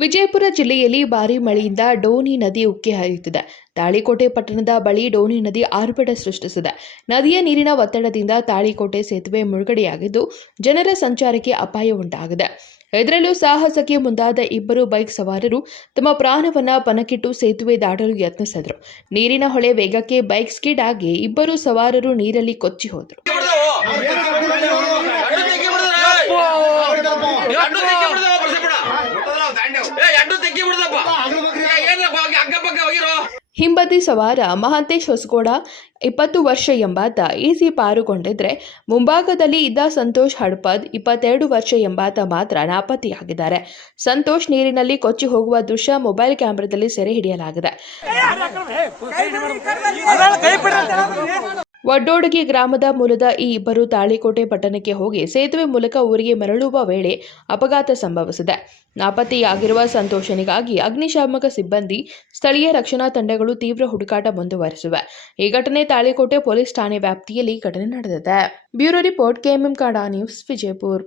ವಿಜಯಪುರ ಜಿಲ್ಲೆಯಲ್ಲಿ ಭಾರೀ ಮಳೆಯಿಂದ ಡೋಣಿ ನದಿ ಉಕ್ಕಿ ಹರಿಯುತ್ತಿದೆ. ತಾಳಿಕೋಟೆ ಪಟ್ಟಣದ ಬಳಿ ಡೋಣಿ ನದಿ ಆರ್ಭಟ ಸೃಷ್ಟಿಸಿದೆ. ನದಿಯ ನೀರಿನ ಒತ್ತಡದಿಂದ ತಾಳಿಕೋಟೆ ಸೇತುವೆ ಮುಳುಗಡೆಯಾಗಿದ್ದು, ಜನರ ಸಂಚಾರಕ್ಕೆ ಅಪಾಯ ಉಂಟಾಗಿದೆ. ಇದರಲ್ಲೂ ಸಾಹಸಕ್ಕೆ ಮುಂದಾದ ಇಬ್ಬರು ಬೈಕ್ ಸವಾರರು ತಮ್ಮ ಪ್ರಾಣವನ್ನ ಪಣಕ್ಕಿಟ್ಟು ಸೇತುವೆ ದಾಟಲು ಯತ್ನಿಸಿದರು. ನೀರಿನ ಹೊಳೆ ವೇಗಕ್ಕೆ ಬೈಕ್ ಸ್ಕಿಡ್ ಆಗಿ ಇಬ್ಬರು ಸವಾರರು ನೀರಲ್ಲಿ ಕೊಚ್ಚಿ ಹೋದರು. ಹಿಂಬದಿ ಸವಾರ ಮಹಾಂತೇಶ್ ಹೊಸಗೋಡ 20 ವರ್ಷ ಎಂಬಾತ ಈಸಿ ಪಾರುಗೊಂಡಿದ್ರೆ, ಮುಂಭಾಗದಲ್ಲಿ ಇದ್ದ ಸಂತೋಷ್ ಹಡಪದ್ 22 ವರ್ಷ ಎಂಬಾತ ಮಾತ್ರ ನಾಪತ್ತೆಯಾಗಿದ್ದಾರೆ. ಸಂತೋಷ್ ನೀರಿನಲ್ಲಿ ಕೊಚ್ಚಿ ಹೋಗುವ ದೃಶ್ಯ ಮೊಬೈಲ್ ಕ್ಯಾಮೆರಾದಲ್ಲಿ ಸೆರೆ ಹಿಡಿಯಲಾಗಿದೆ. ವಡ್ಡೋಡಗಿ ಗ್ರಾಮದ ಮೂಲದ ಈ ಇಬ್ಬರು ತಾಳಿಕೋಟೆ ಪಟ್ಟಣಕ್ಕೆ ಹೋಗಿ ಸೇತುವೆ ಮೂಲಕ ಊರಿಗೆ ಮರಳುವ ವೇಳೆ ಅಪಘಾತ ಸಂಭವಿಸಿದೆ. ನಾಪತ್ತೆಯಾಗಿರುವ ಸಂತೋಷನಿಗಾಗಿ ಅಗ್ನಿಶಾಮಕ ಸಿಬ್ಬಂದಿ, ಸ್ಥಳೀಯ ರಕ್ಷಣಾ ತಂಡಗಳು ತೀವ್ರ ಹುಡುಕಾಟ ಮುಂದುವರೆಸಿವೆ. ಈ ಘಟನೆ ತಾಳಿಕೋಟೆ ಪೊಲೀಸ್ ಠಾಣೆ ವ್ಯಾಪ್ತಿಯಲ್ಲಿ ಘಟನೆ ನಡೆದಿದೆ. Bureau report, KMM Kannada news, Vijayapura.